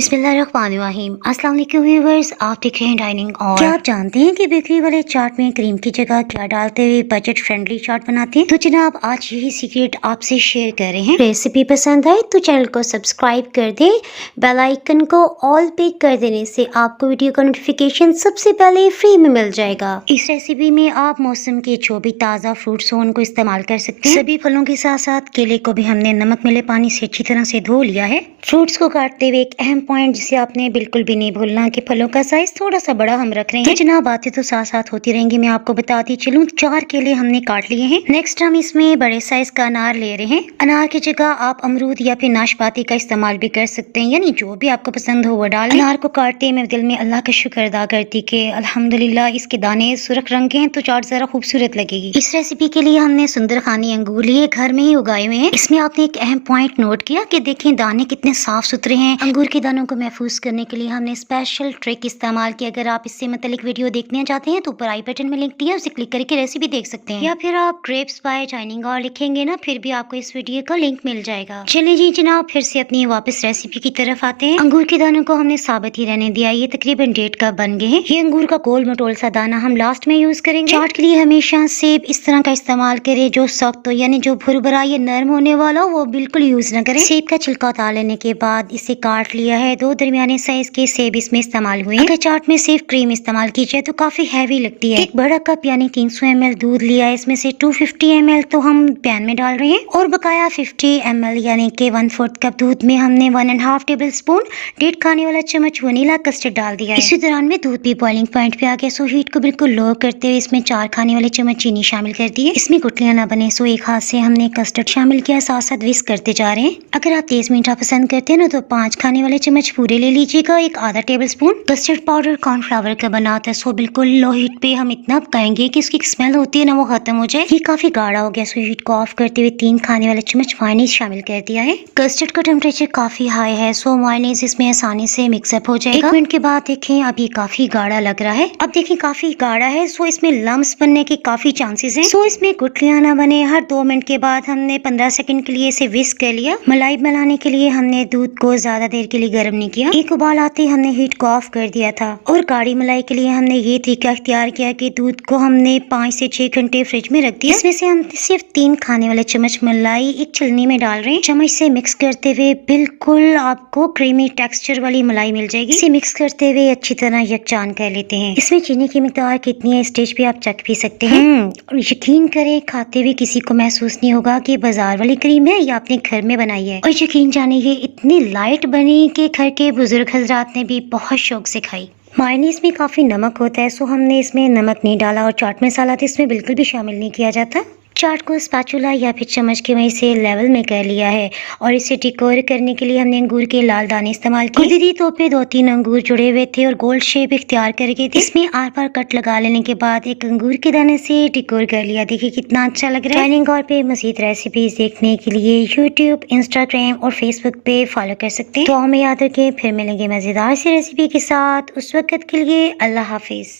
बिस्मिल्लाहिर्रहमानिर्रहीम। अस्सलाम वालेकुम व्यूअर्स, आप देख रहे हैं डाइनिंग और क्या आप जानते हैं कि बेकरी वाले चाट में क्रीम की जगह क्या डालते हुए बजट फ्रेंडली चाट बनाते हैं। तो जनाब आज यही सीक्रेट आपसे शेयर कर रहे हैं। रेसिपी पसंद आए तो चैनल को सब्सक्राइब कर दें, बेल आइकन को ऑल पे कर देने से आपको वीडियो का नोटिफिकेशन सबसे पहले फ्री में मिल जाएगा। इस रेसिपी में आप मौसम के जो भी ताज़ा फ्रूट्स हो उनको इस्तेमाल कर सकते हैं। सभी फलों के साथ साथ केले को भी हमने नमक मिले पानी से अच्छी तरह से धो लिया है। फ्रूट्स को काटते हुए एक अहम पॉइंट जिसे आपने बिल्कुल भी नहीं भूलना कि फलों का साइज थोड़ा सा बड़ा हम रख रहे हैं। तो जनाब बातें तो साथ साथ होती रहेंगी, मैं आपको बताती चलूं। 4 केले हमने काट लिए हैं। नेक्स्ट हम इसमें बड़े साइज का अनार ले रहे हैं। अनार की जगह आप अमरूद या फिर नाशपाती का इस्तेमाल भी कर सकते हैं, यानी जो भी आपको पसंद हो वो डालें। अनार को काटते मैं दिल में अल्लाह का शुक्र अदा करती कि अल्हम्दुलिल्लाह इसके दाने सुर्ख रंग के हैं तो चाट जरा खूबसूरत लगेगी। इस रेसिपी के लिए हमने सुंदर खानी अंगूर लिए, घर में ही उगाए हुए हैं। इसमें आपने एक अहम पॉइंट नोट किया कि देखें दाने कितने साफ सुथरे हैं। अंगूर के दानों को महफूज करने के लिए हमने स्पेशल ट्रिक इस्तेमाल की। अगर आप इससे मतलब वीडियो देखना चाहते हैं तो ऊपर आई बटन में लिंक दिया है, उसे क्लिक करके रेसिपी देख सकते हैं, या फिर आप ग्रेप्स बाय डाइनिंग और लिखेंगे ना फिर भी आपको इस वीडियो का लिंक मिल जाएगा। चलिए जी जनाब फिर से अपनी वापस रेसिपी की तरफ आते हैं। अंगूर के दानों को हमने साबित ही रहने दिया, ये तकरीबन 1.5 कप बन गए हैं। ये अंगूर का गोल मटोल सा दाना हम लास्ट में यूज करेंगे। चाट के लिए हमेशा सेब इस तरह का इस्तेमाल करें जो सख्त हो, यानी जो भुरभुरा या नरम होने वाला हो वो बिल्कुल यूज न करें। सेब का छिलका उतार लेने के बाद इसे काट लिया है। 2 दरमियाने साइज के सेब इसमें इस्तेमाल हुए हैं। अगर चाट में सिर्फ क्रीम इस्तेमाल की जाए तो काफी हैवी लगती है। एक बड़ा कप यानी 300 ml दूध लिया है। इसमें से 250 ml तो हम पैन में डाल रहे हैं और बकाया 50 ml यानी कि 1/4 कप दूध में हमने 1.5 टेबल स्पून 1.5 खाने वाला चम्मच वनीला कस्टर्ड डाल दिया है। इसी दौरान में दूध भी बॉइलिंग पॉइंट पे आ गया, सो हीट को बिल्कुल लो करते हुए इसमें 4 खाने वाले चम्मच चीनी शामिल कर दी है। इसमें गुठलियां ना बने सो एक हाथ से हमने कस्टर्ड शामिल किया, साथ साथ विस्क करते जा रहे हैं। अगर आप तेज मीठा पसंद करते हैं ना तो 5 खाने वाले चम्मच पूरे ले लीजिएगा। एक आधा table spoon custard powder cornflour का बना होता है, सो बिल्कुल लो हीट पे हम इतना पकाएंगे कि इसकी स्मेल होती है ना वो खत्म हो जाए। ये काफी गाढ़ा हो गया, सो हीट को ऑफ करते हुए 3 खाने वाले चम्मच मायोनीज शामिल कर दिया है। कस्टर्ड का टेम्परेचर काफी हाई है, सो मायोनीज इसमें आसानी से मिक्सअप हो जाएगा। 1 मिनट के बाद देखें अब ये काफी गाढ़ा लग रहा है। अब देखें काफी गाढ़ा है, सो इसमें लम्स बनने के काफी चांसेस हैं। सो इसमें गुठलियां ना बने। हर 2 मिनट के बाद हमने 15 सेकंड के लिए इसे विस्क कर लिया। मलाई बनाने के लिए हमने दूध को ज्यादा देर के लिए गर्म नहीं किया। एक उबाल आते हमने हीट को ऑफ कर दिया था। और गाढ़ी मलाई के लिए हमने ये तरीका इख्तियार किया कि दूध को हमने 5 से 6 घंटे फ्रिज में रख दिया। इसमें से हम सिर्फ 3 खाने वाले चम्मच मलाई एक छलनी में डाल रहे हैं। चम्मच से मिक्स करते हुए बिल्कुल आपको क्रीमी टेक्सचर वाली मलाई मिल जाएगी। इसे मिक्स करते हुए अच्छी तरह यकजान कर लेते हैं। इसमें चीनी की मिकदार कितनी है स्टेज पे आप चख भी सकते हैं। और यकीन करें खाते हुए किसी को महसूस नहीं होगा कि बाजार वाली क्रीम है या आपने घर में बनाई है। और यकीन जाने ये इतनी लाइट बनी कि घर के बुजुर्ग हजरात ने भी बहुत शौक से खाई। मायोनीज में काफी नमक होता है, सो हमने इसमें नमक नहीं डाला और चाट मसाला तो इसमें बिल्कुल भी शामिल नहीं किया जाता। चाट को स्पैचुला या फिर चम्मच की वजह से लेवल में कर लिया है और इसे डेकोर करने के लिए हमने अंगूर के लाल दाने इस्तेमाल किए। कुदरती तौर पे 2-3 अंगूर जुड़े हुए थे और गोल्ड शेप इख्तियार करके थे। इसमें आर पार कट लगा लेने के बाद एक अंगूर के दाने से डेकोर कर लिया। देखिए कितना अच्छा लग रहा है। डाइनिंग हॉल पे मजीद रेसिपीज देखने के लिए यूट्यूब, इंस्टाग्राम और फेसबुक पे फॉलो कर सकते हैं। तो हमें याद रखें फिर मिलेंगे मजेदार सी रेसिपी के साथ। उस वक्त के लिए अल्लाह हाफिज।